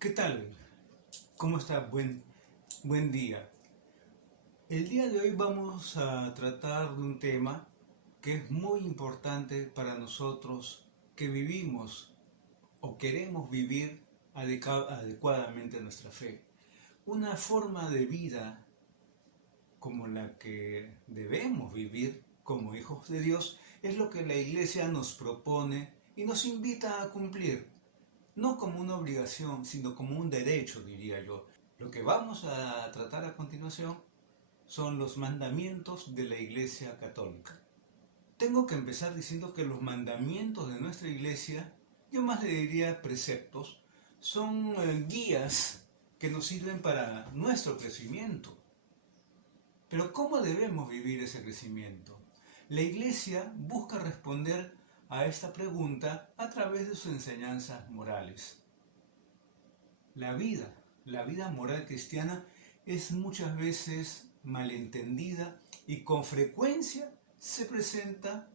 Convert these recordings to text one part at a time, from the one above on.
¿Qué tal? ¿Cómo está? Buen día. El día de hoy vamos a tratar de un tema que es muy importante para nosotros que vivimos o queremos vivir adecuadamente nuestra fe. Una forma de vida como la que debemos vivir como hijos de Dios es lo que la Iglesia nos propone y nos invita a cumplir. No como una obligación, sino como un derecho, diría yo. Lo que vamos a tratar a continuación son los mandamientos de la Iglesia Católica. Tengo que empezar diciendo que los mandamientos de nuestra Iglesia, yo más le diría preceptos, son guías que nos sirven para nuestro crecimiento. Pero ¿cómo debemos vivir ese crecimiento? La Iglesia busca responder a esta pregunta a través de sus enseñanzas morales. La vida moral cristiana es muchas veces malentendida y con frecuencia se presenta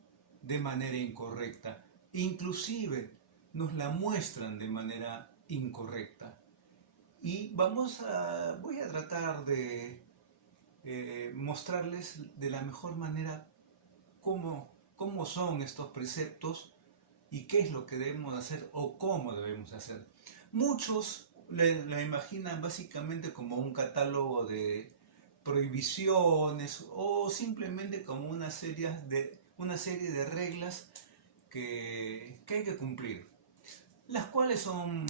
de manera incorrecta. Inclusive nos la muestran de manera incorrecta. Y voy a tratar de mostrarles de la mejor manera cómo son estos preceptos y qué es lo que debemos hacer o cómo debemos hacer. Muchos la imaginan básicamente como un catálogo de prohibiciones o simplemente como una serie de reglas que hay que cumplir, las cuales son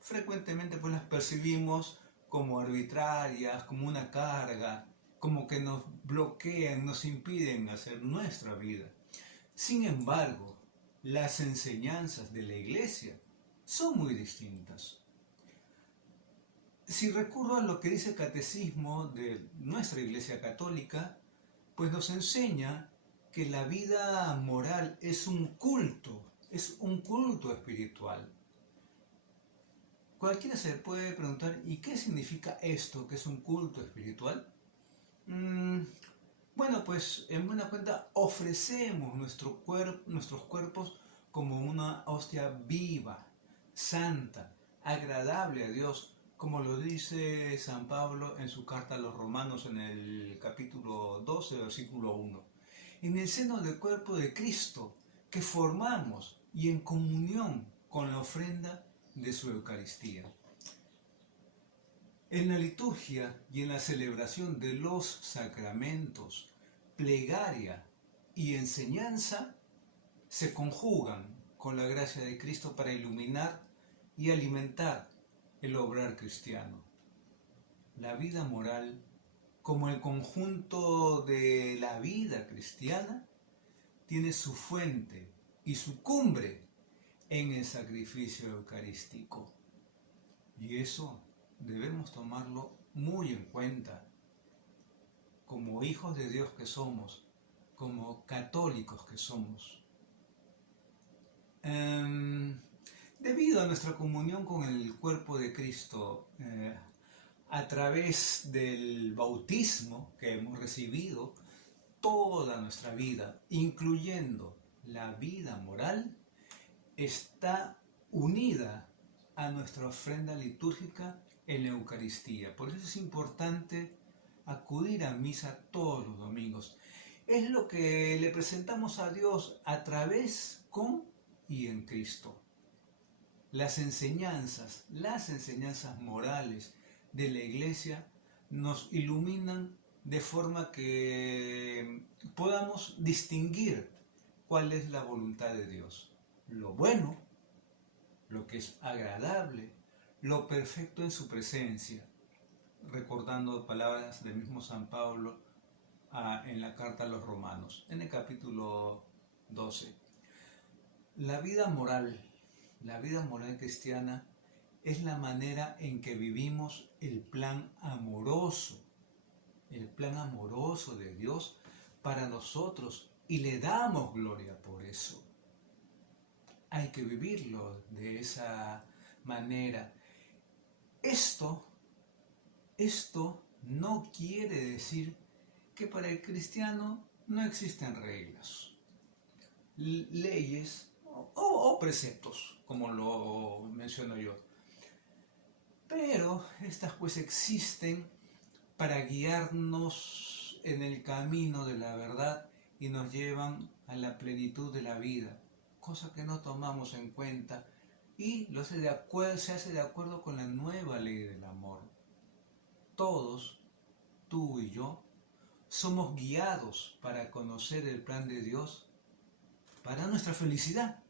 frecuentemente pues las percibimos como arbitrarias, como una carga, como que nos bloquean, nos impiden hacer nuestra vida. Sin embargo, las enseñanzas de la Iglesia son muy distintas. Si recurro a lo que dice el Catecismo de nuestra Iglesia Católica, pues nos enseña que la vida moral es un culto espiritual. Cualquiera se puede preguntar, ¿y qué significa esto, que es un culto espiritual? Bueno, pues en buena cuenta ofrecemos nuestros cuerpos como una hostia viva, santa, agradable a Dios, como lo dice San Pablo en su carta a los Romanos en el capítulo 12, versículo 1. En el seno del cuerpo de Cristo que formamos y en comunión con la ofrenda de su Eucaristía. En la liturgia y en la celebración de los sacramentos, plegaria y enseñanza se conjugan con la gracia de Cristo para iluminar y alimentar el obrar cristiano. La vida moral, como el conjunto de la vida cristiana, tiene su fuente y su cumbre en el sacrificio eucarístico. Y eso debemos tomarlo muy en cuenta, como hijos de Dios que somos, como católicos que somos. Debido a nuestra comunión con el cuerpo de Cristo, a través del bautismo que hemos recibido, toda nuestra vida, incluyendo la vida moral, está unida a nuestra ofrenda litúrgica en la Eucaristía. Por eso es importante acudir a misa todos los domingos. Es lo que le presentamos a Dios a través, con y en Cristo. Las enseñanzas morales de la Iglesia nos iluminan de forma que podamos distinguir cuál es la voluntad de Dios. Lo bueno, lo que es agradable, lo perfecto en su presencia, recordando palabras del mismo San Pablo en la carta a los Romanos, en el capítulo 12. La vida moral cristiana es la manera en que vivimos el plan amoroso de Dios para nosotros y le damos gloria por eso. Hay que vivirlo de esa manera. Esto no quiere decir que para el cristiano no existen reglas, leyes o preceptos, como lo menciono yo. Pero estas pues existen para guiarnos en el camino de la verdad y nos llevan a la plenitud de la vida, cosa que no tomamos en cuenta y se hace de acuerdo con la nueva ley del amor. Todos, tú y yo, somos guiados para conocer el plan de Dios para nuestra felicidad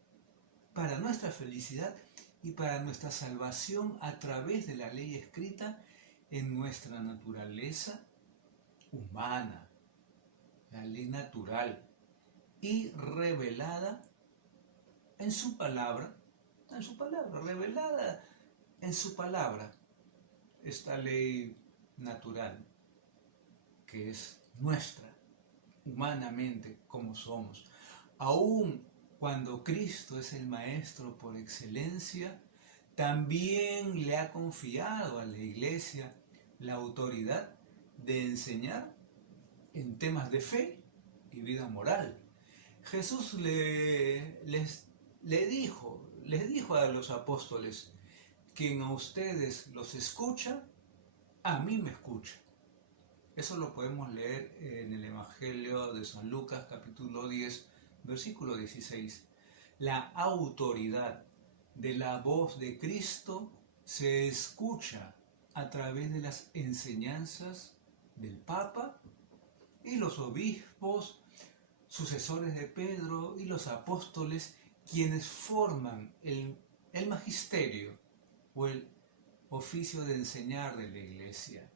y para nuestra salvación a través de la ley escrita en nuestra naturaleza humana, la ley natural y revelada en su palabra, revelada en su palabra, esta ley natural que es nuestra, humanamente como somos. Aún cuando Cristo es el Maestro por excelencia, también le ha confiado a la Iglesia la autoridad de enseñar en temas de fe y vida moral. Jesús les dijo a los apóstoles: quien a ustedes los escucha, a mí me escucha. Eso lo podemos leer en el Evangelio de San Lucas, capítulo 10, versículo 16. La autoridad de la voz de Cristo se escucha a través de las enseñanzas del Papa y los obispos, sucesores de Pedro y los apóstoles, quienes forman el magisterio o el oficio de enseñar de la Iglesia.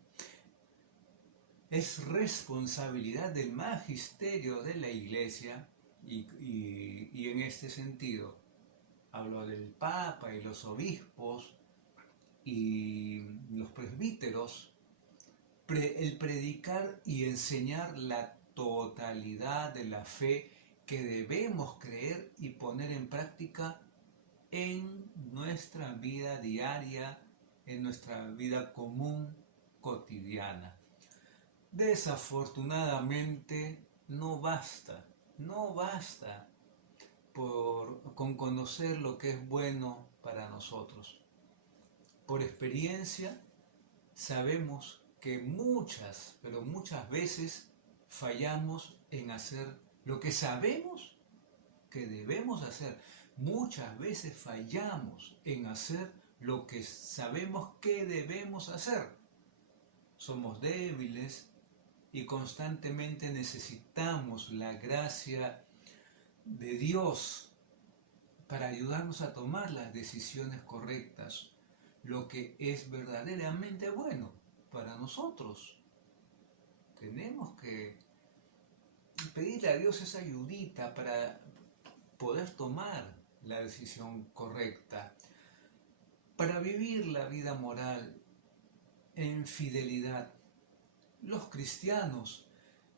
Es responsabilidad del magisterio de la Iglesia y en este sentido hablo del Papa y los obispos y los presbíteros, el predicar y enseñar la totalidad de la fe que debemos creer y poner en práctica en nuestra vida diaria, en nuestra vida común, cotidiana. Desafortunadamente no basta con conocer lo que es bueno para nosotros. Por experiencia sabemos que muchas veces fallamos en hacer lo que sabemos que debemos hacer. Muchas veces fallamos en hacer lo que sabemos que debemos hacer. Somos débiles y constantemente necesitamos la gracia de Dios para ayudarnos a tomar las decisiones correctas, lo que es verdaderamente bueno para nosotros. Tenemos que pedirle a Dios esa ayudita para poder tomar la decisión correcta, para vivir la vida moral en fidelidad. Los cristianos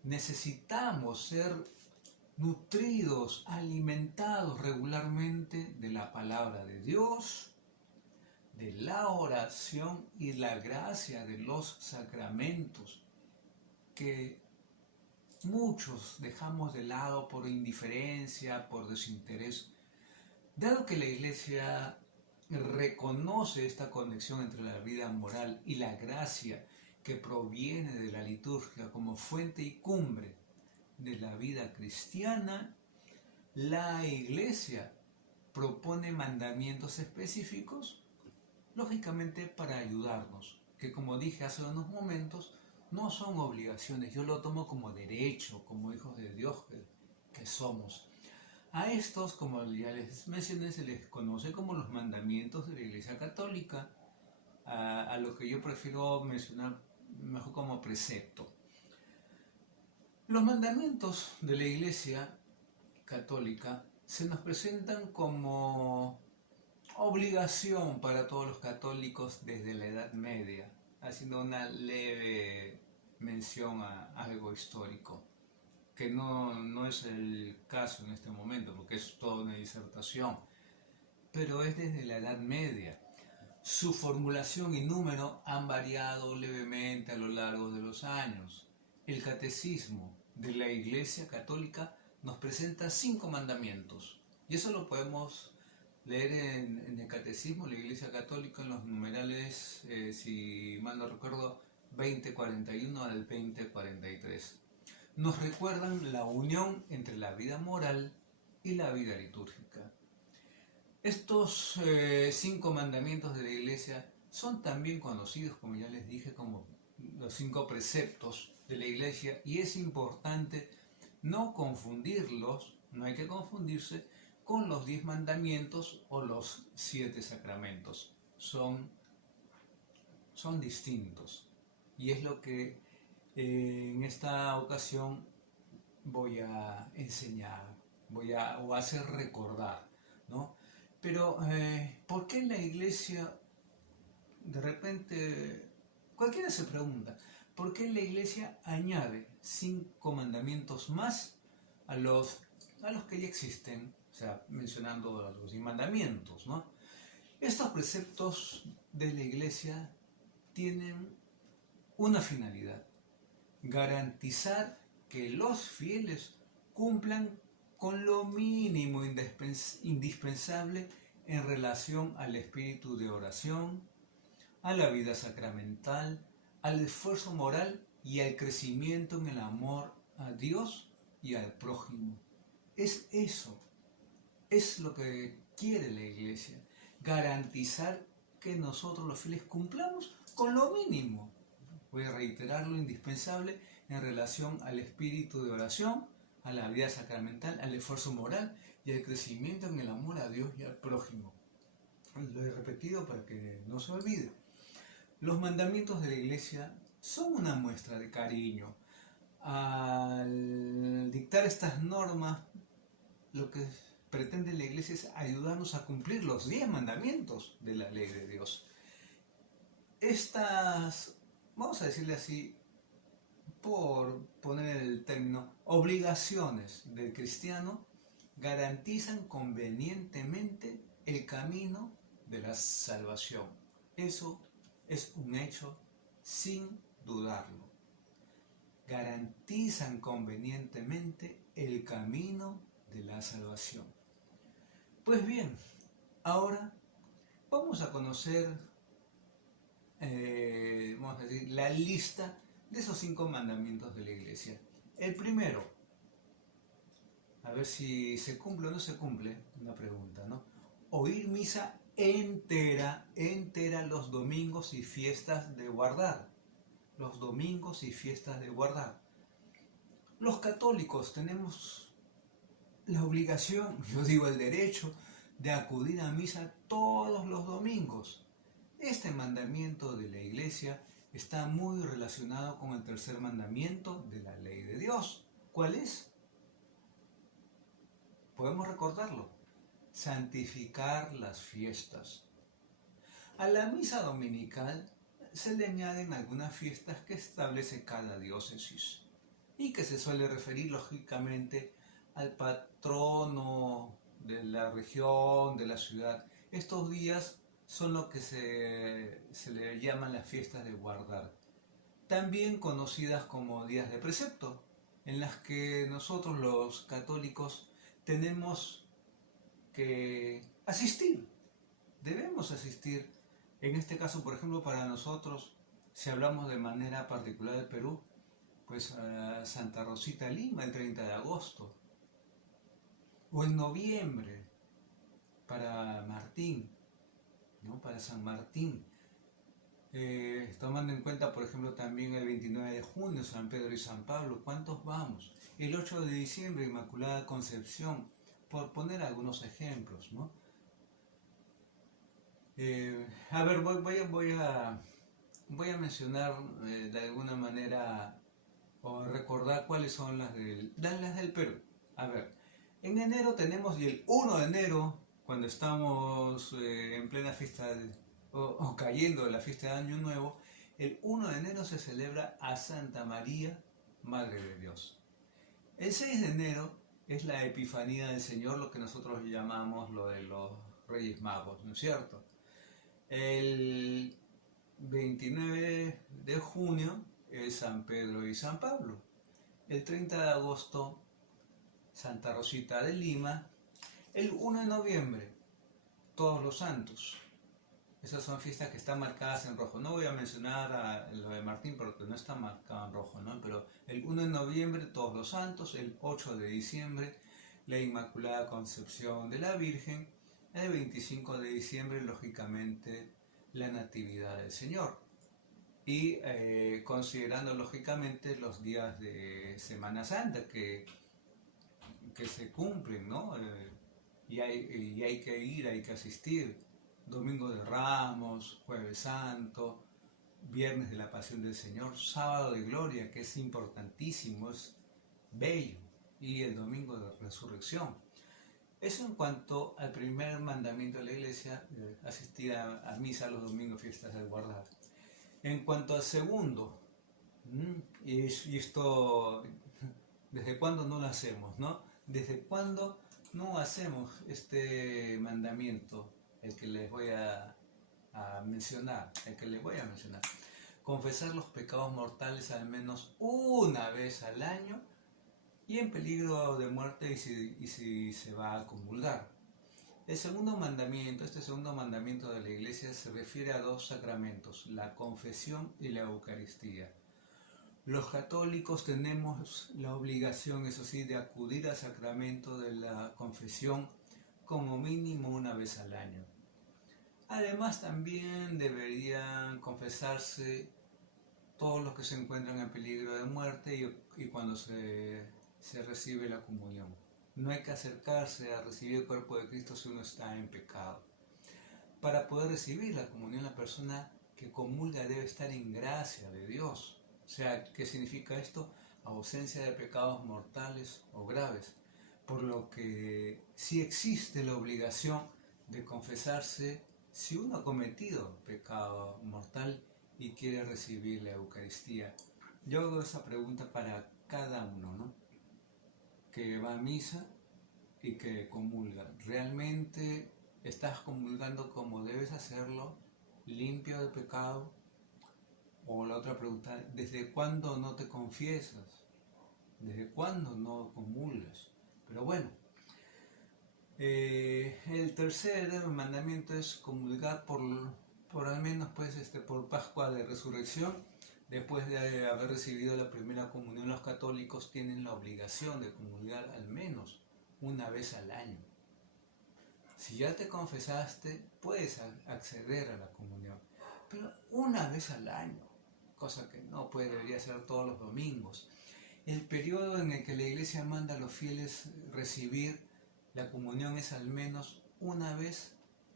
necesitamos ser nutridos, alimentados regularmente de la palabra de Dios, de la oración y la gracia de los sacramentos, que muchos dejamos de lado por indiferencia, por desinterés. Dado que la Iglesia reconoce esta conexión entre la vida moral y la gracia que proviene de la liturgia como fuente y cumbre de la vida cristiana, la Iglesia propone mandamientos específicos, lógicamente para ayudarnos, que como dije hace unos momentos, no son obligaciones, yo lo tomo como derecho, como hijos de Dios que somos. A estos, como ya les mencioné, se les conoce como los mandamientos de la Iglesia Católica, a lo que yo prefiero mencionar mejor como precepto. Los mandamientos de la Iglesia Católica se nos presentan como obligación para todos los católicos desde la Edad Media, haciendo una leve mención a algo histórico, que no es el caso en este momento, porque es toda una disertación, pero es desde la Edad Media. Su formulación y número han variado levemente a lo largo de los años. El Catecismo de la Iglesia Católica nos presenta 5 mandamientos, y eso lo leer en el Catecismo, la Iglesia Católica, en los numerales, si mal no recuerdo, 2041 al 2043. Nos recuerdan la unión entre la vida moral y la vida litúrgica. Estos 5 mandamientos de la Iglesia son también conocidos, como ya les dije, como los 5 preceptos de la Iglesia, y es importante no confundirlos, no hay que confundirse con los 10 mandamientos o los 7 sacramentos. Son distintos, y es lo que en esta ocasión voy a enseñar, o hacer recordar, ¿no? Pero, ¿por qué la Iglesia, de repente, cualquiera se pregunta, ¿por qué la Iglesia añade 5 mandamientos más a los que ya existen? O sea, mencionando los 10 mandamientos, ¿no? Estos preceptos de la Iglesia tienen una finalidad: garantizar que los fieles cumplan con lo mínimo indispensable en relación al espíritu de oración, a la vida sacramental, al esfuerzo moral y al crecimiento en el amor a Dios y al prójimo. Es eso, es lo que quiere la Iglesia, garantizar que nosotros los fieles cumplamos con lo mínimo. Voy a reiterar lo indispensable en relación al espíritu de oración, a la vida sacramental, al esfuerzo moral y al crecimiento en el amor a Dios y al prójimo. Lo he repetido para que no se olvide. Los mandamientos de la Iglesia son una muestra de cariño. Al dictar estas normas, lo que pretende la Iglesia es ayudarnos a cumplir los 10 mandamientos de la ley de Dios. Estas, vamos a decirle así, por poner el término, obligaciones del cristiano, garantizan convenientemente el camino de la salvación. Eso es un hecho sin dudarlo. Garantizan convenientemente el camino de la salvación. Pues bien, ahora vamos a conocer, vamos a decir, la lista de esos 5 mandamientos de la Iglesia. El primero, a ver si se cumple o no se cumple, una pregunta, ¿no? Oír misa entera los domingos y fiestas de guardar. Los domingos y fiestas de guardar. Los católicos tenemos la obligación, yo digo el derecho, de acudir a misa todos los domingos. Este mandamiento de la Iglesia está muy relacionado con el tercer mandamiento de la ley de Dios. ¿Cuál es? Podemos recordarlo: santificar las fiestas. A la misa dominical se le añaden algunas fiestas que establece cada diócesis y que se suele referir lógicamente al patrono de la región, de la ciudad. Estos días son lo que se le llaman las fiestas de guardar, también conocidas como días de precepto, en las que nosotros los católicos tenemos que asistir, debemos asistir. En este caso, por ejemplo, para nosotros, si hablamos de manera particular del Perú, pues a Santa Rosita Lima el 30 de agosto, o en noviembre para Martín, ¿no? Para San Martín, tomando en cuenta, por ejemplo, también el 29 de junio, San Pedro y San Pablo. ¿Cuántos vamos? El 8 de diciembre, Inmaculada Concepción, por poner algunos ejemplos, ¿no? A ver, voy a mencionar de alguna manera, o recordar cuáles son las del Perú. A ver, en enero tenemos, y el 1 de enero, cuando estamos en plena fiesta o cayendo de la fiesta de Año Nuevo, el 1 de enero se celebra a Santa María, Madre de Dios. El 6 de enero es la Epifanía del Señor, lo que nosotros llamamos lo de los Reyes Magos, ¿no es cierto? El 29 de junio es San Pedro y San Pablo. El 30 de agosto, Santa Rosita de Lima. El 1 de noviembre, Todos los Santos. Esas son fiestas que están marcadas en rojo. No voy a mencionar lo de Martín porque no está marcado en rojo, ¿no? Pero el 1 de noviembre, Todos los Santos. El 8 de diciembre, la Inmaculada Concepción de la Virgen. El 25 de diciembre, lógicamente, la Natividad del Señor. Y considerando, lógicamente, los días de Semana Santa que se cumplen, ¿no? Y hay que ir, hay que asistir. Domingo de Ramos, Jueves Santo, Viernes de la Pasión del Señor, Sábado de Gloria, que es importantísimo, es bello, y el Domingo de Resurrección. Eso en cuanto al primer mandamiento de la Iglesia, asistir a misa los domingos, fiestas de guardar. En cuanto al segundo, y esto, ¿desde cuándo no lo hacemos, no? ¿Desde cuándo no hacemos este mandamiento? El que les voy a mencionar, confesar los pecados mortales al menos una vez al año y en peligro de muerte y si se va a comulgar. Este segundo mandamiento de la Iglesia se refiere a dos sacramentos, la confesión y la Eucaristía. Los católicos tenemos la obligación, eso sí, de acudir al sacramento de la confesión como mínimo una vez al año. Además, también deberían confesarse todos los que se encuentran en peligro de muerte y cuando se recibe la comunión. No hay que acercarse a recibir el cuerpo de Cristo si uno está en pecado. Para poder recibir la comunión, la persona que comulga debe estar en gracia de Dios. O sea, ¿qué significa esto? Ausencia de pecados mortales o graves. Por lo que sí existe la obligación de confesarse si uno ha cometido pecado mortal y quiere recibir la Eucaristía. Yo hago esa pregunta para cada uno, ¿no? Que va a misa y que comulga. ¿Realmente estás comulgando como debes hacerlo, limpio de pecado? O la otra pregunta, ¿desde cuándo no te confiesas? ¿Desde cuándo no comulgas? Pero bueno, el tercer mandamiento es comulgar por al menos por Pascua de Resurrección. Después de haber recibido la primera comunión, los católicos tienen la obligación de comulgar al menos una vez al año. Si ya te confesaste, puedes acceder a la comunión, pero una vez al año, cosa que no debería ser todos los domingos. El periodo en el que la Iglesia manda a los fieles recibir la comunión es al menos una vez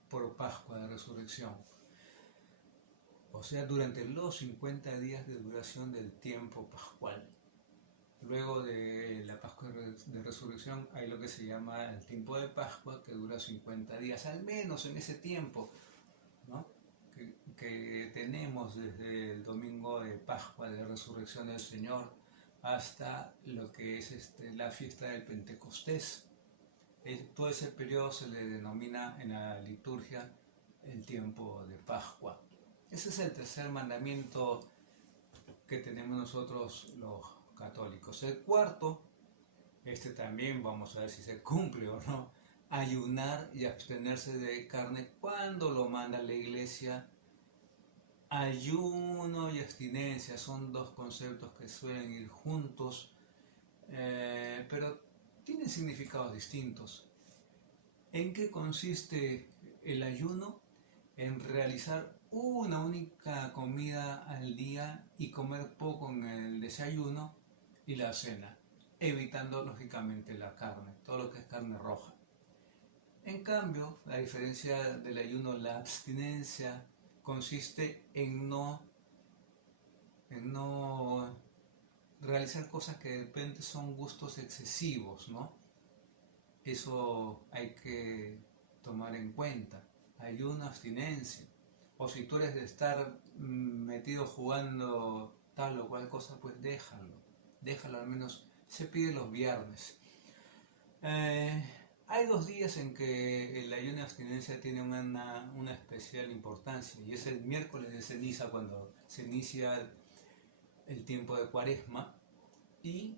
por Pascua de Resurrección. O sea, durante los 50 días de duración del tiempo pascual. Luego de la Pascua de Resurrección hay lo que se llama el tiempo de Pascua, que dura 50 días, al menos en ese tiempo, ¿no? que tenemos desde el domingo de Pascua de Resurrección del Señor hasta lo que es la fiesta del Pentecostés. Todo ese periodo se le denomina en la liturgia el tiempo de Pascua. Ese es el tercer mandamiento que tenemos nosotros los católicos. El cuarto, también vamos a ver si se cumple o no, ayunar y abstenerse de carne cuando lo manda la Iglesia. Ayuno y abstinencia son dos conceptos que suelen ir juntos, pero tienen significados distintos. ¿En qué consiste el ayuno? En realizar una única comida al día y comer poco en el desayuno y la cena, evitando lógicamente la carne, todo lo que es carne roja. En cambio, la diferencia del ayuno, la abstinencia, consiste en no realizar cosas que de repente son gustos excesivos, ¿no? Eso hay que tomar en cuenta. Ayuno, abstinencia. O si tú eres de estar metido jugando tal o cual cosa, pues déjalo, al menos se pide los viernes. Hay 2 días en que el ayuno y abstinencia tiene una especial importancia, y es el miércoles de ceniza, cuando se inicia el tiempo de Cuaresma, y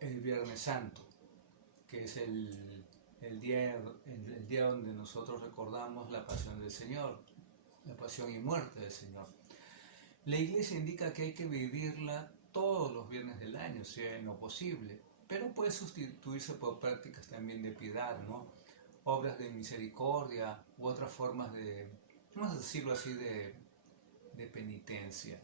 el Viernes Santo, que es el el día donde nosotros recordamos la pasión del Señor, la pasión y muerte del Señor. La Iglesia indica que hay que vivirla todos los viernes del año, si es lo posible, pero puede sustituirse por prácticas también de piedad, ¿no? Obras de misericordia u otras formas de, vamos a decirlo así, de penitencia.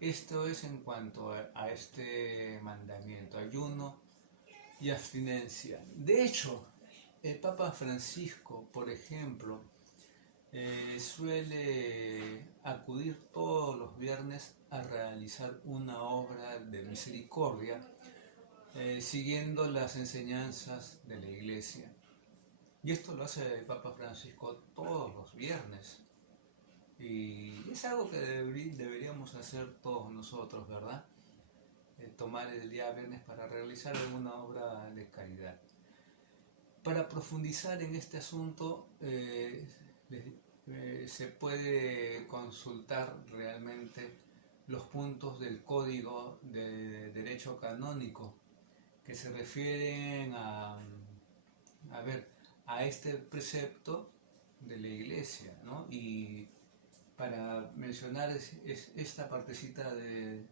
Esto es en cuanto a este mandamiento, ayuno y abstinencia. De hecho, el Papa Francisco, por ejemplo, suele acudir todos los viernes a realizar una obra de misericordia, siguiendo las enseñanzas de la Iglesia. Y esto lo hace el Papa Francisco todos los viernes. Y es algo que deberíamos hacer todos nosotros, ¿verdad? Tomar el día viernes para realizar alguna obra de caridad. Para profundizar en este asunto, se puede consultar realmente los puntos del Código de Derecho Canónico que se refieren a este precepto de la Iglesia, ¿no? Y para mencionar esta partecita del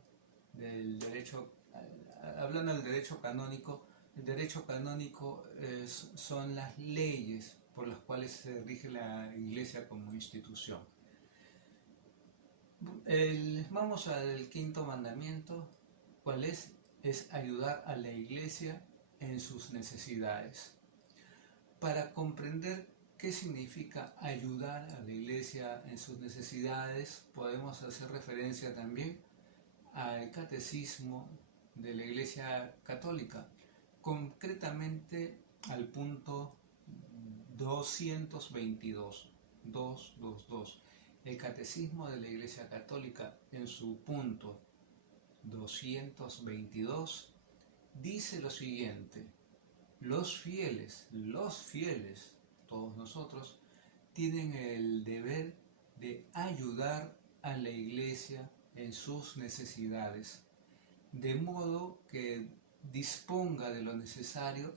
derecho, hablando del derecho canónico, el derecho canónico son las leyes por las cuales se rige la Iglesia como institución. Vamos al quinto mandamiento. ¿Cuál es? Es ayudar a la Iglesia en sus necesidades. Para comprender qué significa ayudar a la Iglesia en sus necesidades, podemos hacer referencia también al Catecismo de la Iglesia Católica, concretamente al punto 222. El Catecismo de la Iglesia Católica, en su punto 222, dice lo siguiente: los fieles, todos nosotros, tienen el deber de ayudar a la Iglesia en sus necesidades, de modo que disponga de lo necesario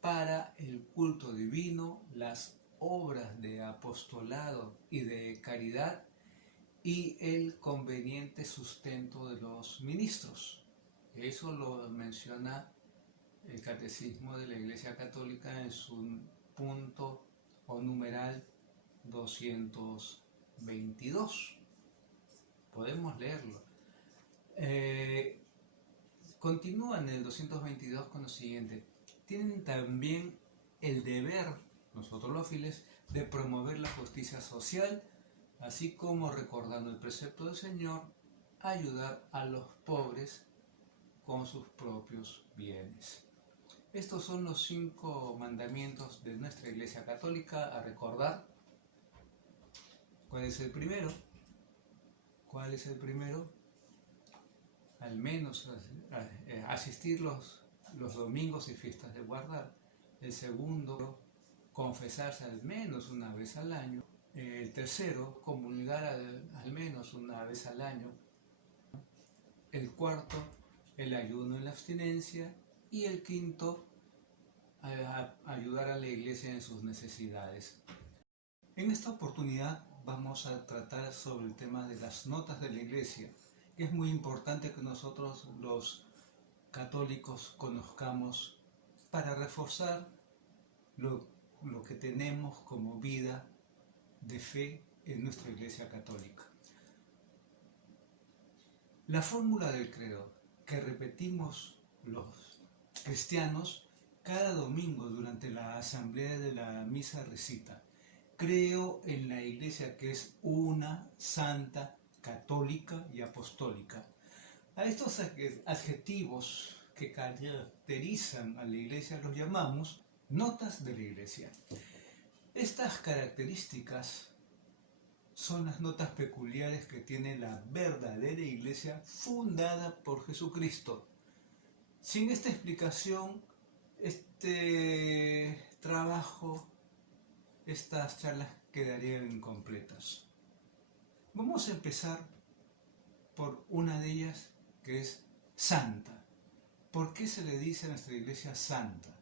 para el culto divino, las obras de apostolado y de caridad y el conveniente sustento de los ministros. Eso lo menciona el Catecismo de la Iglesia Católica en su punto o numeral 222. Podemos leerlo. Continúa en el 222 con lo siguiente: tienen también el deber, nosotros los fieles, de promover la justicia social, así como, recordando el precepto del Señor, ayudar a los pobres con sus propios bienes. Estos son los 5 mandamientos de nuestra Iglesia Católica a recordar. ¿Cuál es el primero? Al menos asistir los domingos y fiestas de guardar. El segundo, confesarse al menos una vez al año. El tercero, comulgar al menos una vez al año. El cuarto, el ayuno y la abstinencia. Y el quinto, ayudar a la Iglesia en sus necesidades. En esta oportunidad vamos a tratar sobre el tema de las notas de la Iglesia. Es muy importante que nosotros los católicos conozcamos para reforzar lo que tenemos como vida de fe en nuestra Iglesia Católica. La fórmula del credo que repetimos los cristianos cada domingo durante la asamblea de la misa recita: creo en la Iglesia que es una, santa, católica y apostólica. A estos adjetivos que caracterizan a la Iglesia los llamamos notas de la Iglesia. Estas características son las notas peculiares que tiene la verdadera Iglesia fundada por Jesucristo. Sin esta explicación, este trabajo, estas charlas quedarían incompletas. Vamos a empezar por una de ellas, que es santa. ¿Por qué se le dice a nuestra Iglesia santa?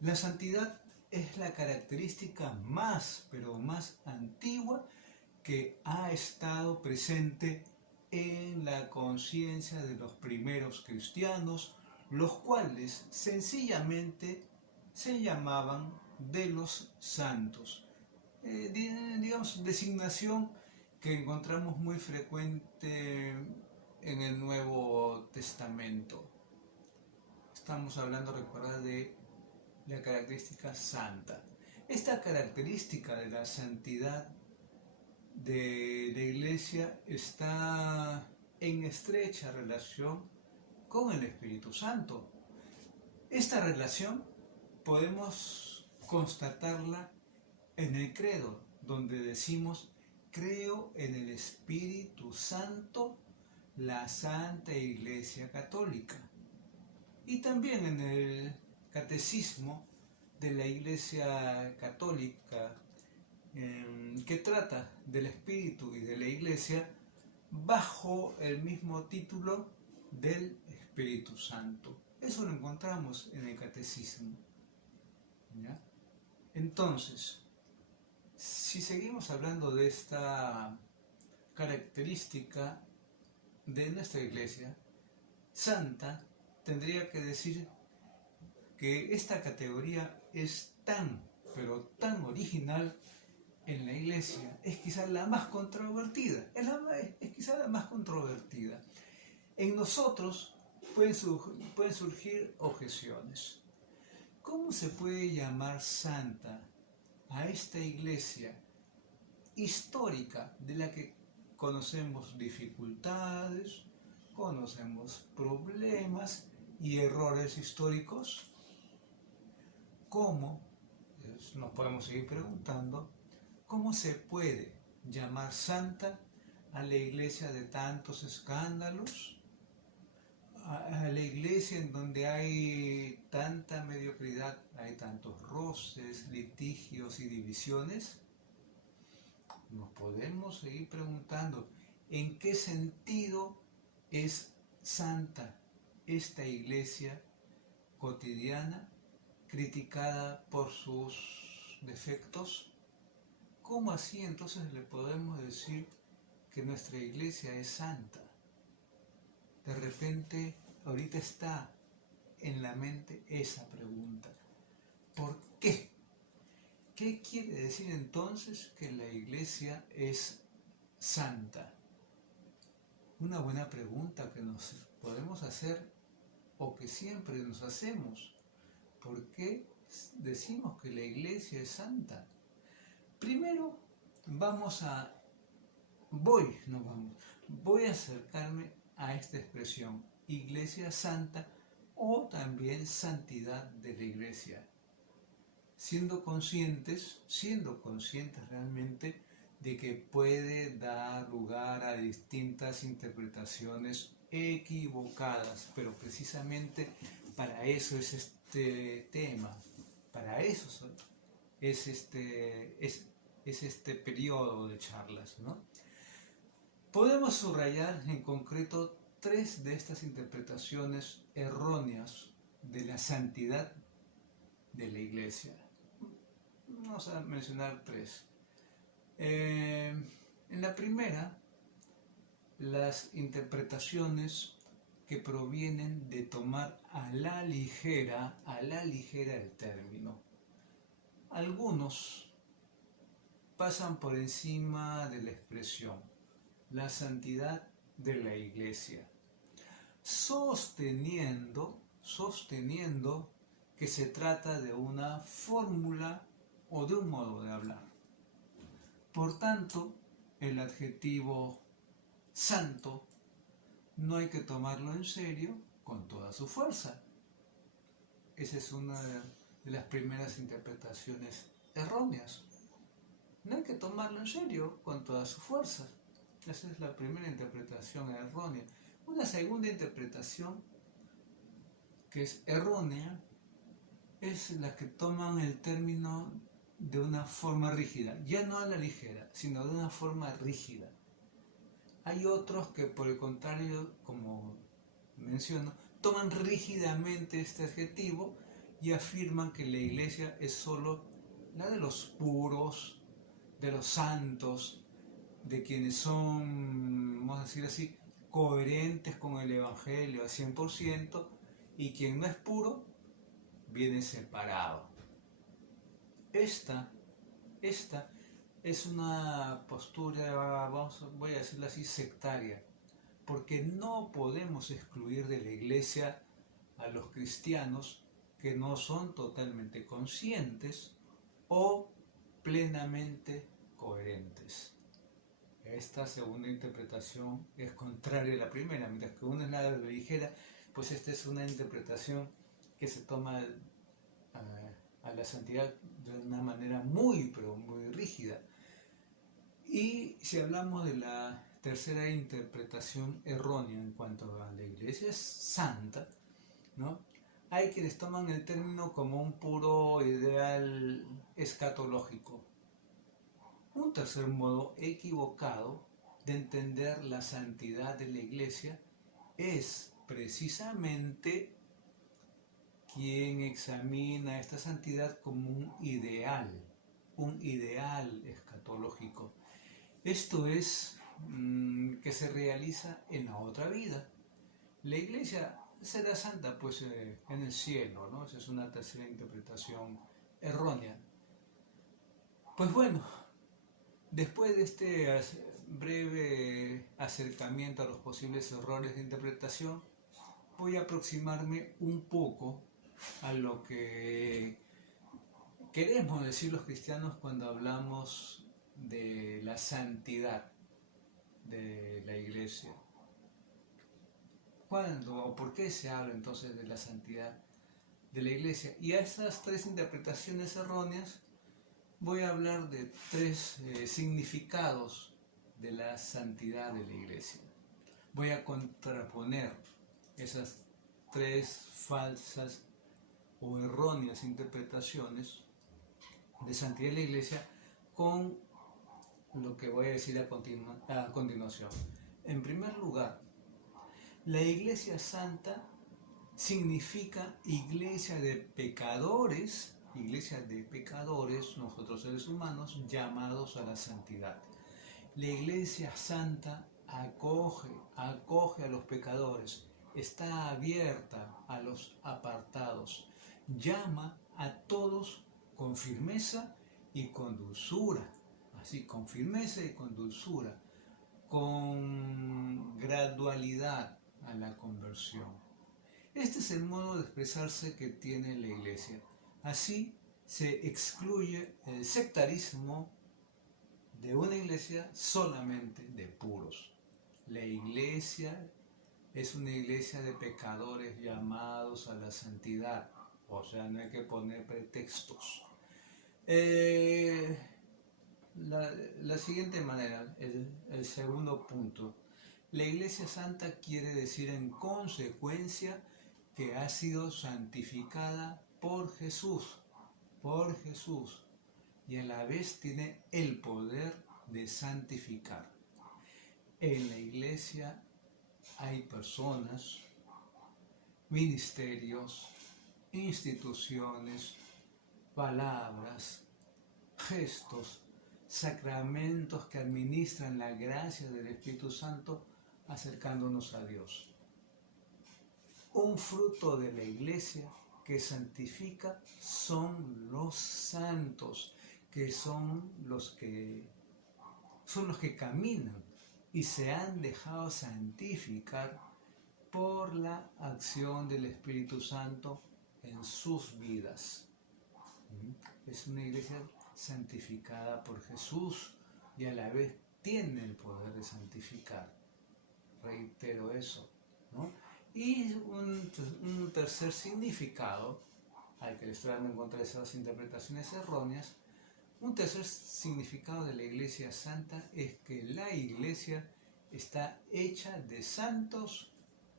La santidad es la característica más, pero más antigua que ha estado presente en la conciencia de los primeros cristianos, los cuales sencillamente se llamaban de los santos. Digamos, designación que encontramos muy frecuente en el Nuevo Testamento. Estamos hablando, recuerda, de la característica santa. Esta característica de la santidad de la Iglesia está en estrecha relación con el Espíritu Santo. Esta relación podemos constatarla en el credo, donde decimos: creo en el Espíritu Santo, la Santa Iglesia Católica. Y también en el Catecismo de la Iglesia Católica, que trata del Espíritu y de la Iglesia bajo el mismo título del Espíritu Santo. Eso lo encontramos en el Catecismo. ¿Ya? Entonces, si seguimos hablando de esta característica de nuestra Iglesia santa, tendría que decir que esta categoría es tan, pero tan original en la Iglesia, es quizás la más controvertida, es quizás la más controvertida. En nosotros pueden surgir objeciones. ¿Cómo se puede llamar santa a esta Iglesia histórica de la que conocemos dificultades, conocemos problemas y errores históricos? ¿Cómo, nos podemos seguir preguntando, cómo se puede llamar santa a la Iglesia de tantos escándalos, a la Iglesia en donde hay tanta mediocridad, hay tantos roces, litigios y divisiones? Nos podemos seguir preguntando en qué sentido es santa esta Iglesia cotidiana, criticada por sus defectos. ¿Cómo así entonces le podemos decir que nuestra Iglesia es santa? De repente, ahorita está en la mente esa pregunta. ¿Por qué? ¿Qué quiere decir entonces que la Iglesia es santa? Una buena pregunta que nos podemos hacer o que siempre nos hacemos. ¿Por qué decimos que la Iglesia es santa? Primero voy a acercarme a esta expresión, Iglesia Santa, o también santidad de la Iglesia, siendo conscientes realmente de que puede dar lugar a distintas interpretaciones equivocadas, pero precisamente para eso es este tema, para eso es este periodo de charlas, ¿no? Podemos subrayar en concreto 3 de estas interpretaciones erróneas de la santidad de la Iglesia. Vamos a mencionar 3. En la primera, las interpretaciones que provienen de tomar a la ligera el término. Algunos pasan por encima de la expresión, la santidad de la Iglesia, sosteniendo que se trata de una fórmula o de un modo de hablar. Por tanto, el adjetivo santo no hay que tomarlo en serio con toda su fuerza. Esa es una de las primeras interpretaciones erróneas. No hay que tomarlo en serio con toda su fuerza. Esa es la primera interpretación errónea. Una segunda interpretación que es errónea es la que toman el término de una forma rígida, ya no a la ligera, sino de una forma rígida. Hay otros que, por el contrario, como menciono, toman rígidamente este adjetivo y afirman que la iglesia es solo la de los puros, de los santos, de quienes son, vamos a decir así, coherentes con el Evangelio al 100%, y quien no es puro viene separado. Esta es una postura, voy a decirlo así, sectaria, porque no podemos excluir de la iglesia a los cristianos que no son totalmente conscientes o plenamente coherentes. Esta segunda interpretación es contraria a la primera, mientras que una es la ligera, pues esta es una interpretación que se toma a la santidad de una manera muy, pero muy rígida. Y si hablamos de la tercera interpretación errónea en cuanto a la iglesia es santa, ¿no? Hay quienes toman el término como un puro ideal escatológico. Un tercer modo equivocado de entender la santidad de la iglesia es precisamente quien examina esta santidad como un ideal escatológico. Esto es que se realiza en la otra vida. La iglesia será santa pues en el cielo, ¿no? Esa es una tercera interpretación errónea. Pues bueno, después de este breve acercamiento a los posibles errores de interpretación, voy a aproximarme un poco a lo que queremos decir los cristianos cuando hablamos de la santidad de la iglesia. ¿Cuándo o por qué se habla entonces de la santidad de la iglesia? Y a esas tres interpretaciones erróneas voy a hablar de tres significados de la santidad de la iglesia. Voy a contraponer esas tres falsas o erróneas interpretaciones de santidad de la iglesia con lo que voy a decir a continuación. En primer lugar, la iglesia santa significa iglesia de pecadores, nosotros seres humanos, llamados a la santidad. La iglesia santa acoge a los pecadores, está abierta a los apartados, llama a todos con firmeza y con dulzura, así, con firmeza y con dulzura, con gradualidad a la conversión. Este es el modo de expresarse que tiene la iglesia. Así se excluye el sectarismo de una iglesia solamente de puros. La iglesia es una iglesia de pecadores llamados a la santidad, o sea, no hay que poner pretextos. La siguiente manera, el segundo punto. La iglesia santa quiere decir en consecuencia que ha sido santificada por Jesús, y a la vez tiene el poder de santificar. En la iglesia hay personas, ministerios, instituciones, palabras, gestos, sacramentos que administran la gracia del Espíritu Santo acercándonos a Dios. Un fruto de la iglesia que santifica son los santos, que son los que caminan y se han dejado santificar por la acción del Espíritu Santo en sus vidas. Es una iglesia santificada por Jesús y a la vez tiene el poder de santificar. Reitero eso, ¿no? Y un tercer significado, al que le estoy dando en contra de esas interpretaciones erróneas, un tercer significado de la iglesia santa es que la iglesia está hecha de santos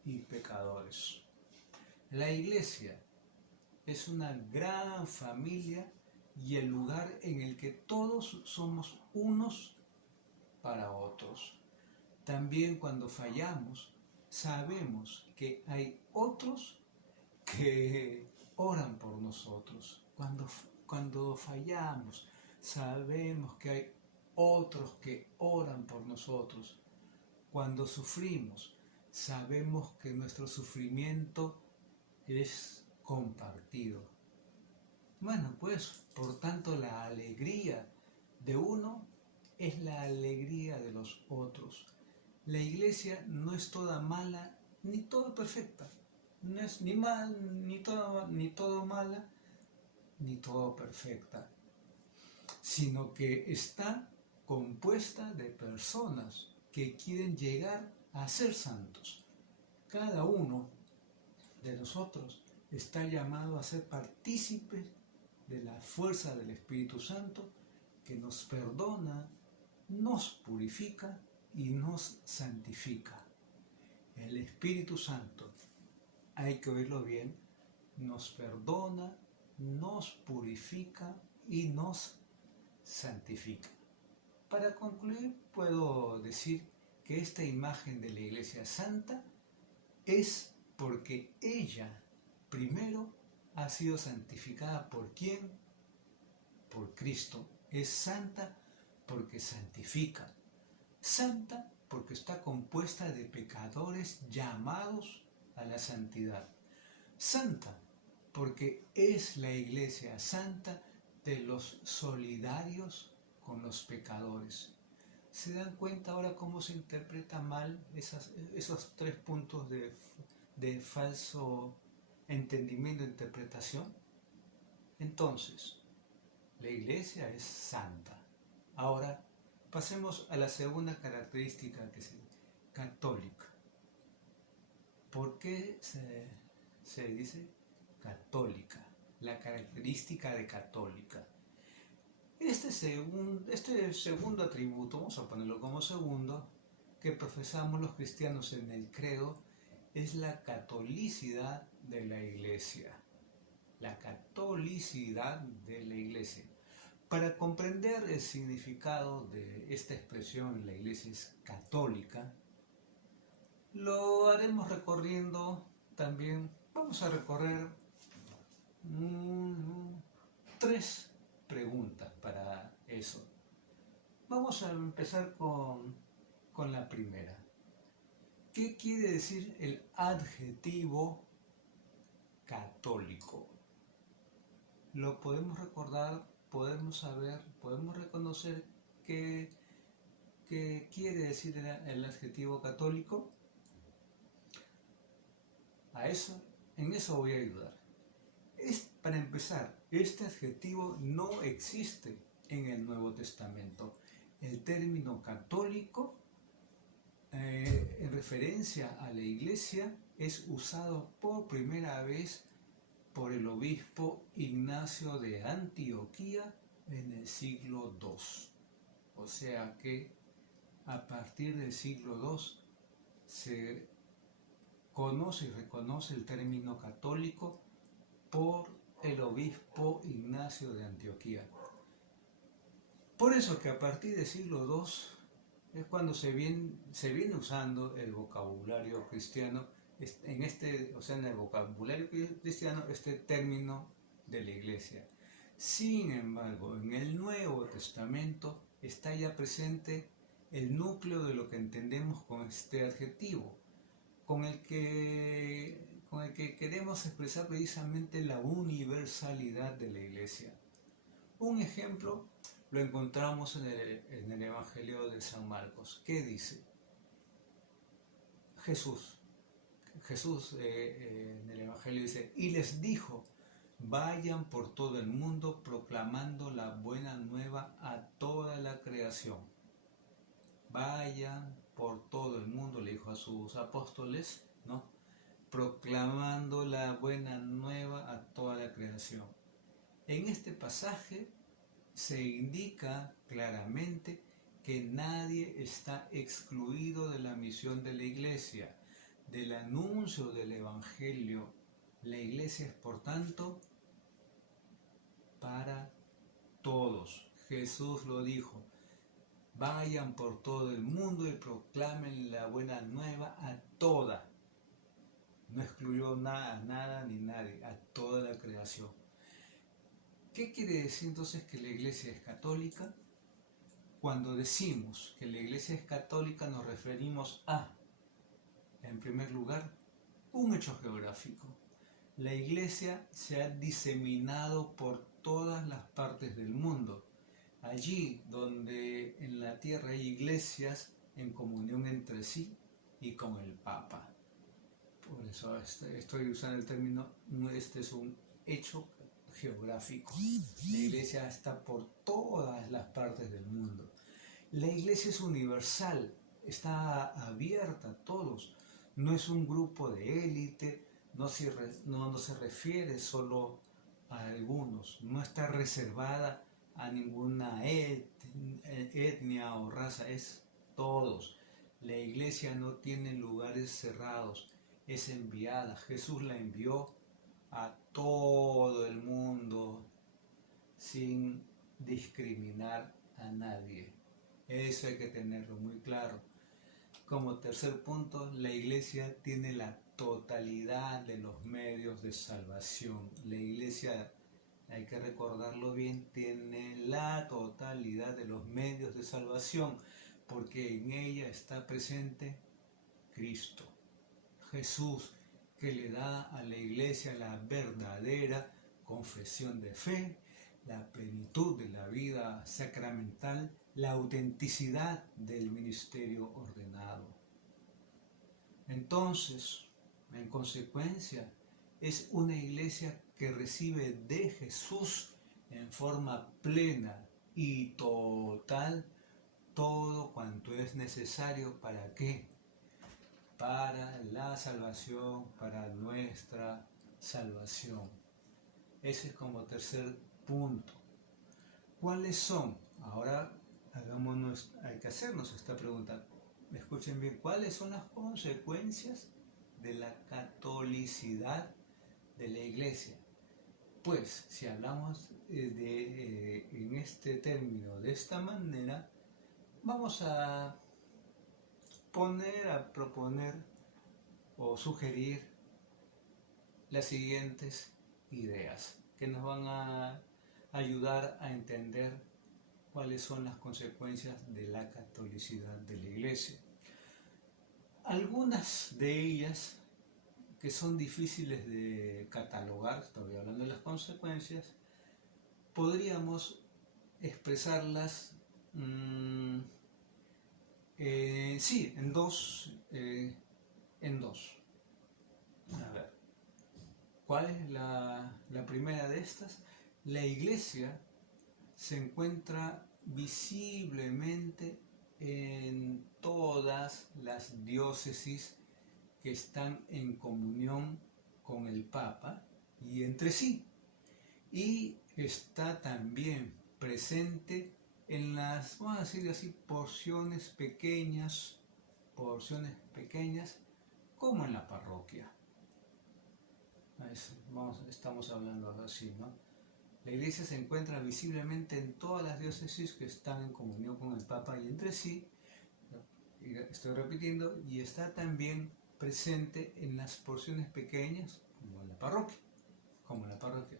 y pecadores. La iglesia es una gran familia y el lugar en el que todos somos unos para otros. También cuando fallamos, sabemos que hay otros que oran por nosotros. Cuando fallamos, sabemos que hay otros que oran por nosotros. Cuando sufrimos, sabemos que nuestro sufrimiento es compartido. Bueno, pues, por tanto, la alegría de uno es la alegría de los otros. La iglesia no es toda mala ni toda perfecta. No es ni todo mala, ni todo perfecta, sino que está compuesta de personas que quieren llegar a ser santos. Cada uno de nosotros está llamado a ser partícipe de la fuerza del Espíritu Santo que nos perdona, nos purifica y nos santifica. El Espíritu Santo, hay que oírlo bien, nos perdona, nos purifica y nos santifica. Para concluir, puedo decir que esta imagen de la Iglesia Santa es porque ella primero ha sido santificada. ¿Por quién? Por Cristo. Es santa porque santifica. Santa porque está compuesta de pecadores llamados a la santidad. Santa porque es la Iglesia Santa de los solidarios con los pecadores. ¿Se dan cuenta ahora cómo se interpreta mal esos 3 puntos de falso entendimiento e interpretación? Entonces, la Iglesia es santa. Ahora, pasemos a la segunda característica, que es católica. ¿Por qué se dice católica? La característica de católica. Este segundo atributo, vamos a ponerlo como segundo, que profesamos los cristianos en el credo, es la catolicidad de la Iglesia. La catolicidad de la Iglesia. Para comprender el significado de esta expresión, la Iglesia es católica, lo haremos recorriendo también, vamos a recorrer 3 preguntas para eso. Vamos a empezar con la primera. ¿Qué quiere decir el adjetivo católico? Lo podemos recordar, podemos saber, podemos reconocer qué quiere decir el adjetivo católico. En eso voy a ayudar. Para empezar, este adjetivo no existe en el Nuevo Testamento. El término católico, en referencia a la Iglesia, es usado por primera vez por el obispo Ignacio de Antioquía en el siglo II. O sea que a partir del siglo II se conoce y reconoce el término católico por el obispo Ignacio de Antioquía. Por eso que a partir del siglo II es cuando se viene usando el vocabulario cristiano, en el vocabulario cristiano, este término de la Iglesia. Sin embargo, en el Nuevo Testamento está ya presente el núcleo de lo que entendemos con este adjetivo, con el que queremos expresar precisamente la universalidad de la Iglesia. Un ejemplo lo encontramos en el Evangelio de San Marcos. ¿Qué dice? Jesús en el Evangelio dice: y les dijo, vayan por todo el mundo proclamando la buena nueva a toda la creación. Vayan por todo el mundo, le dijo a sus apóstoles, ¿no? Proclamando la buena nueva a toda la creación. En este pasaje se indica claramente que nadie está excluido de la misión de la Iglesia, del anuncio del Evangelio. La Iglesia es, por tanto, para todos. Jesús lo dijo: vayan por todo el mundo y proclamen la buena nueva a toda no excluyó nada, nada ni nadie, a toda la creación. ¿Qué quiere decir entonces que la iglesia es católica? Cuando decimos que la iglesia es católica nos referimos a, en primer lugar, un hecho geográfico. La iglesia se ha diseminado por todas las partes del mundo. Allí donde en la tierra hay iglesias en comunión entre sí y con el Papa. Por eso estoy usando el término, este es un hecho geográfico. La iglesia está por todas las partes del mundo. La iglesia es universal, está abierta a todos. No es un grupo de élite, no se refiere solo a algunos, no está reservada a ninguna etnia o raza, es todos. La iglesia no tiene lugares cerrados, es enviada. Jesús la envió a todo el mundo sin discriminar a nadie. Eso hay que tenerlo muy claro. Como tercer punto, la iglesia tiene la totalidad de los medios de salvación. La iglesia, hay que recordarlo bien, tiene la totalidad de los medios de salvación, porque en ella está presente Cristo, Jesús, que le da a la iglesia la verdadera confesión de fe, la plenitud de la vida sacramental, la autenticidad del ministerio ordenado. Entonces, en consecuencia, es una iglesia que recibe de Jesús en forma plena y total todo cuanto es necesario. ¿Para qué? Para la salvación, para nuestra salvación. Ese es como tercer punto. ¿Cuáles son? Ahora hay que hacernos esta pregunta. Escuchen bien, ¿cuáles son las consecuencias de la catolicidad de la iglesia? Pues, si hablamos en este término de esta manera, vamos a proponer o sugerir las siguientes ideas que nos van a ayudar a entender cuáles son las consecuencias de la catolicidad de la iglesia. Algunas de ellas que son difíciles de catalogar, estoy hablando de las consecuencias, podríamos expresarlas en dos. A ver, ¿cuál es la primera de estas? La iglesia se encuentra visiblemente en todas las diócesis que están en comunión con el Papa y entre sí. Y está también presente en las, vamos a decir así, porciones pequeñas, como en la parroquia. Estamos hablando así, ¿no? La iglesia se encuentra visiblemente en todas las diócesis que están en comunión con el Papa y entre sí, estoy repitiendo, y está también presente en las porciones pequeñas, como en la parroquia.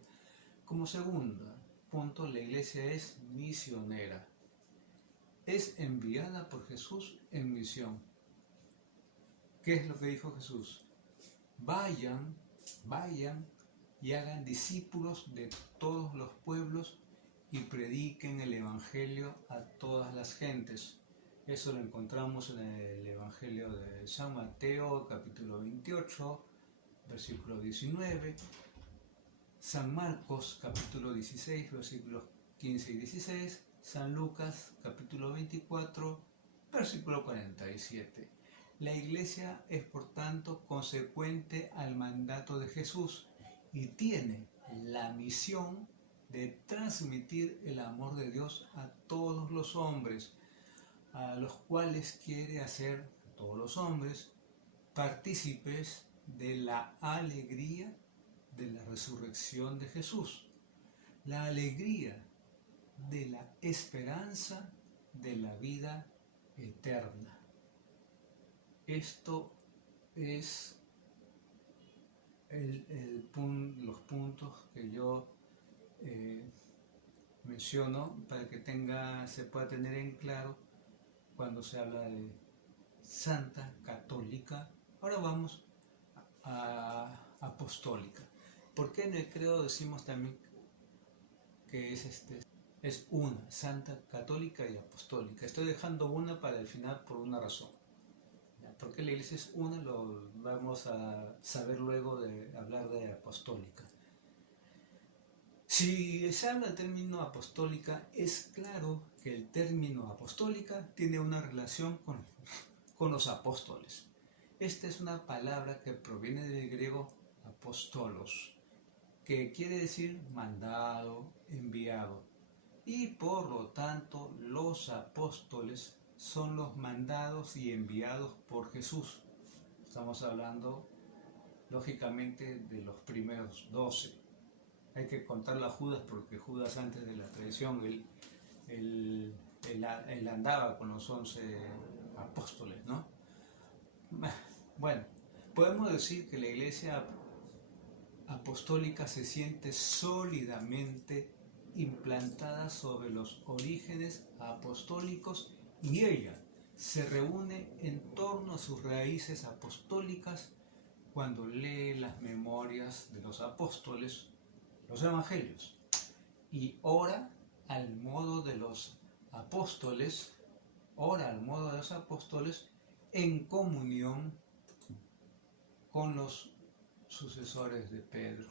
Como segundo punto, la iglesia es misionera. Es enviada por Jesús en misión. ¿Qué es lo que dijo Jesús? Vayan y hagan discípulos de todos los pueblos y prediquen el Evangelio a todas las gentes. Eso lo encontramos en el Evangelio de San Mateo, capítulo 28, versículo 19, San Marcos, capítulo 16, versículos 15 y 16, San Lucas, capítulo 24, versículo 47. La iglesia es, por tanto, consecuente al mandato de Jesús y tiene la misión de transmitir el amor de Dios a todos los hombres, a los cuales quiere hacer a todos los hombres partícipes de la alegría de la resurrección de Jesús, la alegría de la esperanza de la vida eterna. Esto es los puntos que yo menciono para que se pueda tener en claro cuando se habla de santa, católica. Ahora vamos a apostólica. ¿Por qué en el credo decimos también que es una, santa, católica y apostólica? Estoy dejando una para el final por una razón. ¿Por qué la iglesia es una? Lo vamos a saber luego de hablar de apostólica. Si se habla del término apostólica, es claro que el término apostólica tiene una relación con los apóstoles. Esta es una palabra que proviene del griego apostolos, que quiere decir mandado, enviado. Y por lo tanto, los apóstoles son los mandados y enviados por Jesús. Estamos hablando, lógicamente, de los primeros 12. Hay que contarlo a Judas porque Judas, antes de la traición, él andaba con los 11 apóstoles, ¿no? Bueno, podemos decir que la iglesia apostólica se siente sólidamente implantada sobre los orígenes apostólicos y ella se reúne en torno a sus raíces apostólicas cuando lee las memorias de los apóstoles, los evangelios, y ora al modo de los apóstoles, en comunión con los sucesores de Pedro.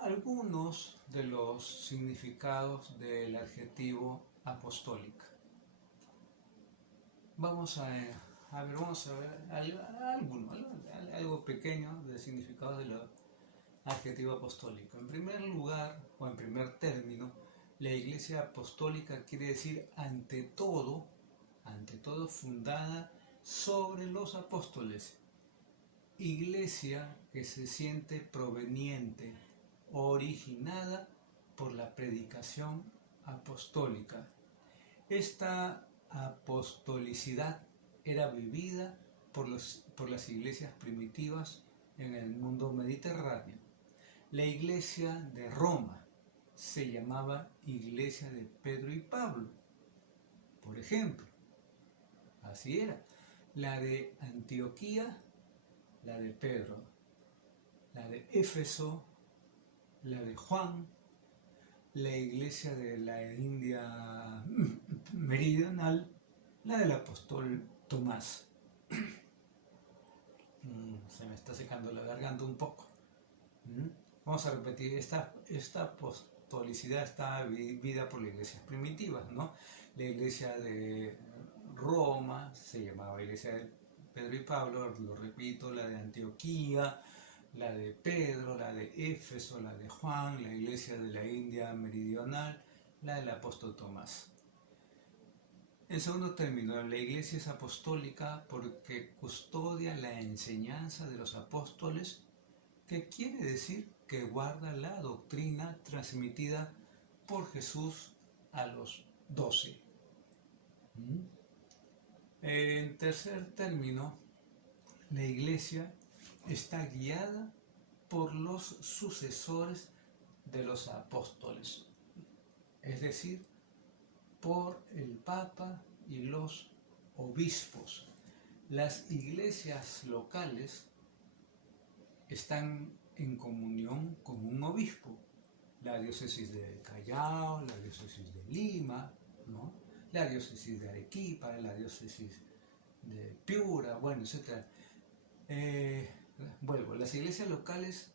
Algunos de los significados del adjetivo apostólica. Vamos a ver algo pequeño del significado del adjetivo apostólico. En primer lugar, o en primer término, la iglesia apostólica quiere decir ante todo fundada sobre los apóstoles. Iglesia que se siente proveniente, originada por la predicación apostólica. Esta apostolicidad era vivida por las iglesias primitivas en el mundo mediterráneo. La iglesia de Roma se llamaba Iglesia de Pedro y Pablo, por ejemplo. Así era. La de Antioquía, la de Pedro. La de Éfeso, la de Juan. La iglesia de la India meridional, la del apóstol Tomás. Se me está secando la garganta un poco. Vamos a repetir, esta apostolicidad está vivida por las iglesias primitivas, ¿no? La iglesia de Roma se llamaba Iglesia de Pedro y Pablo, lo repito, la de Antioquía, la de Pedro, la de Éfeso, la de Juan, la iglesia de la India meridional, la del apóstol Tomás. En segundo término, la iglesia es apostólica porque custodia la enseñanza de los apóstoles, que quiere decir que guarda la doctrina transmitida por Jesús a los 12. En tercer término, la iglesia está guiada por los sucesores de los apóstoles, es decir, por el Papa y los obispos. Las iglesias locales están en comunión con un obispo. La diócesis de Callao, la diócesis de Lima, ¿no? La diócesis de Arequipa, la diócesis de Piura, bueno, etc. Las iglesias locales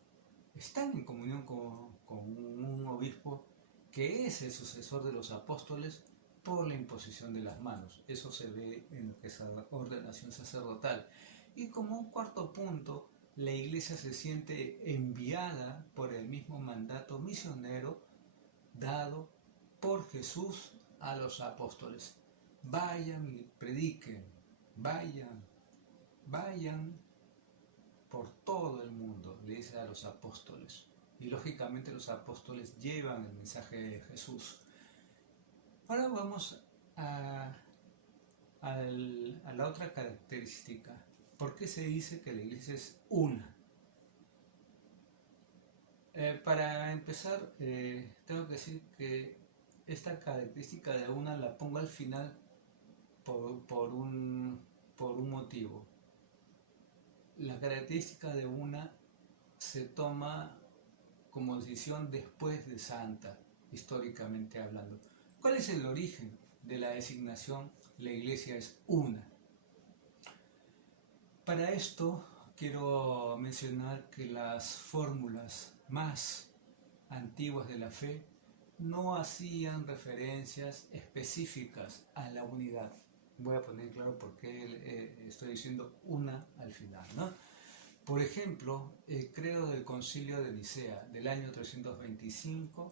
están en comunión con un obispo que es el sucesor de los apóstoles por la imposición de las manos. Eso se ve en lo que es la ordenación sacerdotal. Y como un cuarto punto, la iglesia se siente enviada por el mismo mandato misionero dado por Jesús a los apóstoles. Vayan y prediquen, vayan por todo el mundo, le dice a los apóstoles. Y lógicamente los apóstoles llevan el mensaje de Jesús. Ahora vamos a la otra característica. ¿Por qué se dice que la iglesia es una? Para empezar, tengo que decir que esta característica de una la pongo al final por un motivo. La característica de una se toma como decisión después de Santa, históricamente hablando. ¿Cuál es el origen de la designación la iglesia es una? Para esto quiero mencionar que las fórmulas más antiguas de la fe no hacían referencias específicas a la unidad. Voy a poner claro por qué estoy diciendo una al final, ¿no? Por ejemplo, el credo del Concilio de Nicea del año 325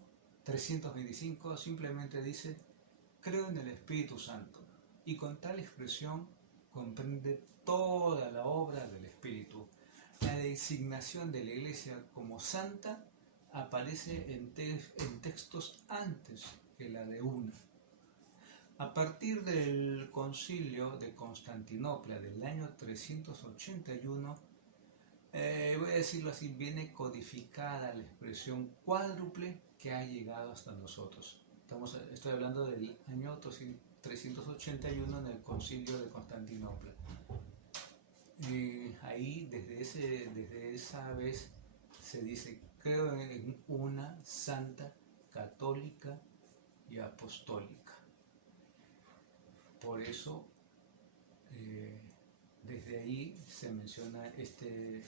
simplemente dice: creo en el Espíritu Santo, y con tal expresión comprende toda la obra del Espíritu. La designación de la Iglesia como santa aparece en textos antes que la de una. A partir del Concilio de Constantinopla del año 381, voy a decirlo así, viene codificada la expresión cuádruple que ha llegado hasta nosotros. Estoy hablando del año 381 en el Concilio de Constantinopla. Ahí, desde esa vez, se dice: creo en una santa, católica y apostólica. Por eso, desde ahí se menciona este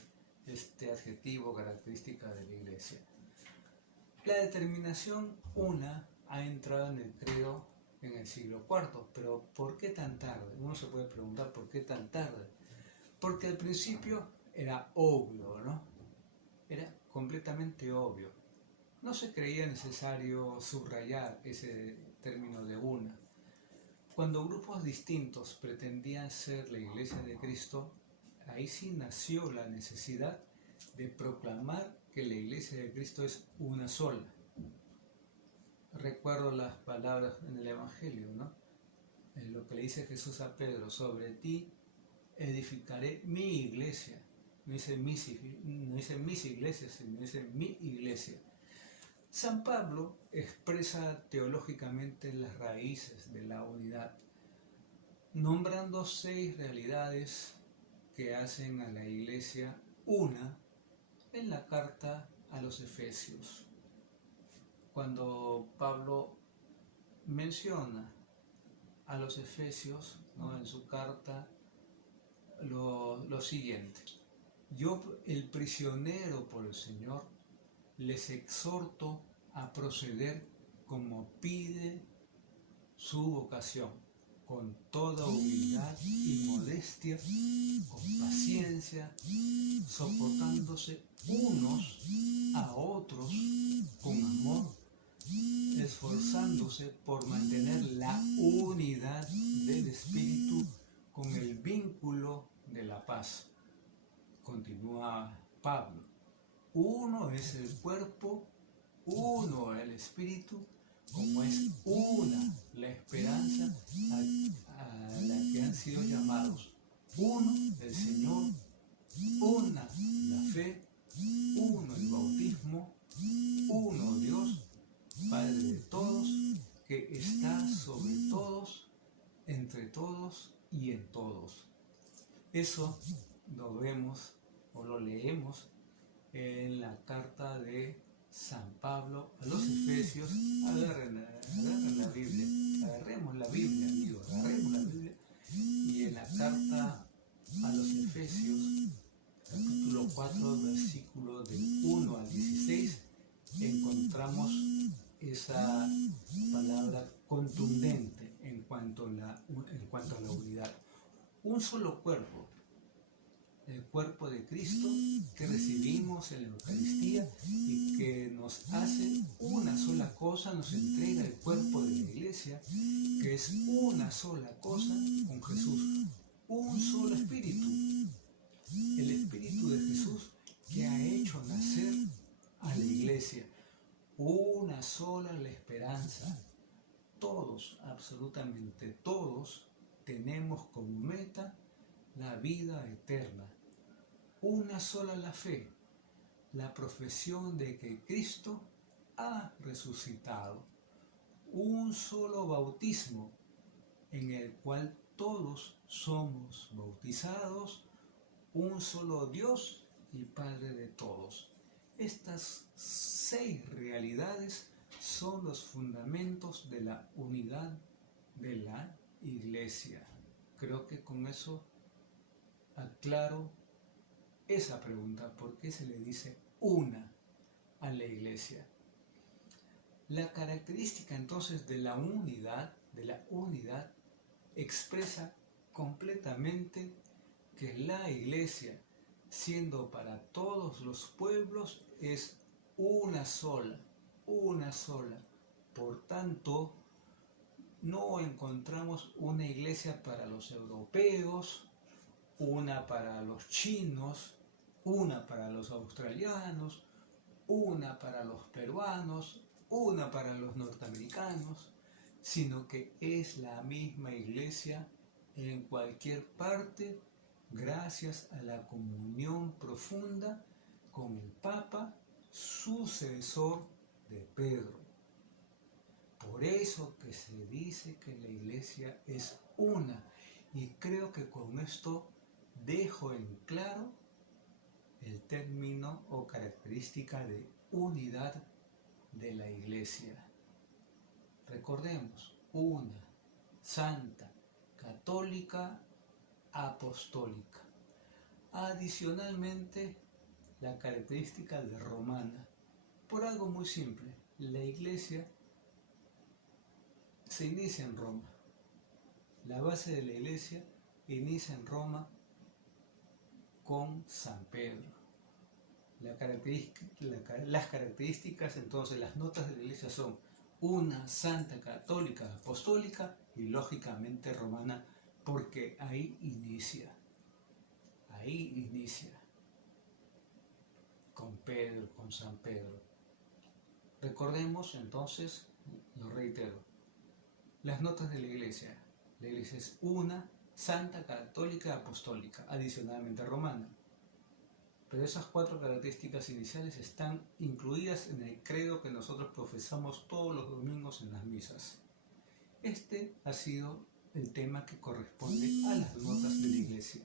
adjetivo característica de la Iglesia. La determinación una ha entrado en el credo en el siglo IV, pero ¿por qué tan tarde? Uno se puede preguntar ¿por qué tan tarde? Porque al principio era obvio, ¿no? Era completamente obvio. No se creía necesario subrayar ese término de una. Cuando grupos distintos pretendían ser la Iglesia de Cristo, ahí sí nació la necesidad de proclamar que la Iglesia de Cristo es una sola. Recuerdo las palabras en el Evangelio, ¿no? Lo que le dice Jesús a Pedro: sobre ti edificaré mi iglesia. No dice mis iglesias, sino dice mi iglesia. San Pablo expresa teológicamente las raíces de la unidad, nombrando 6 realidades que hacen a la iglesia una en la carta a los Efesios. Cuando Pablo menciona a los Efesios, ¿no?, en su carta, lo siguiente: yo, el prisionero por el Señor, les exhorto a proceder como pide su vocación, con toda humildad y modestia, con paciencia, soportándose unos a otros con amor, esforzándose por mantener la unidad del Espíritu con el vínculo de la paz. Continúa Pablo: uno es el cuerpo, uno el Espíritu, como es una la esperanza a la que han sido llamados, uno el Señor, una la fe, uno el bautismo, uno Dios, Padre de todos, que está sobre todos, entre todos y en todos. Eso lo vemos o lo leemos en la carta de San Pablo a los Efesios. Agarren la Biblia, agarremos la Biblia, amigos, agarremos la Biblia. Y en la carta a los Efesios, capítulo 4, versículo del 1 al 16, encontramos esa palabra contundente en cuanto a la unidad. Un solo cuerpo, el cuerpo de Cristo, que recibimos en la Eucaristía y que nos hace una sola cosa, nos entrega el cuerpo de la Iglesia, que es una sola cosa con Jesús, un solo Espíritu. el Espíritu de Jesús que ha hecho nacer a la iglesia. Una sola la esperanza. Todos, absolutamente todos, tenemos como meta la vida eterna. Una sola la fe, la profesión de que Cristo ha resucitado. Un solo bautismo en el cual todos somos bautizados, un solo Dios y Padre de todos. Estas 6 realidades son los fundamentos de la unidad de la iglesia. Creo que con eso aclaro esa pregunta, ¿por qué se le dice una a la iglesia? La característica entonces de la unidad expresa completamente que la iglesia, siendo para todos los pueblos, es una sola. Por tanto, no encontramos una iglesia para los europeos, una para los chinos, una para los australianos, una para los peruanos, una para los norteamericanos, sino que es la misma iglesia en cualquier parte, gracias a la comunión profunda con el Papa, sucesor de Pedro. Por eso que se dice que la iglesia es una, y creo que con esto dejo en claro el término o característica de unidad de la iglesia. Recordemos, una, santa, católica, apostólica. Adicionalmente, la característica de romana, por algo muy simple, la iglesia se inicia en Roma. La base de la iglesia inicia en Roma con San Pedro. Las características, entonces, las notas de la iglesia son una, santa, católica, apostólica y lógicamente romana, porque ahí inicia con Pedro, con San Pedro. Recordemos entonces, lo reitero, las notas de la iglesia. La iglesia es una, santa, católica, apostólica, adicionalmente romana. Pero esas 4 características iniciales están incluidas en el credo que nosotros profesamos todos los domingos en las misas. Este ha sido el tema que corresponde a las notas de la iglesia.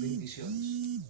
Bendiciones.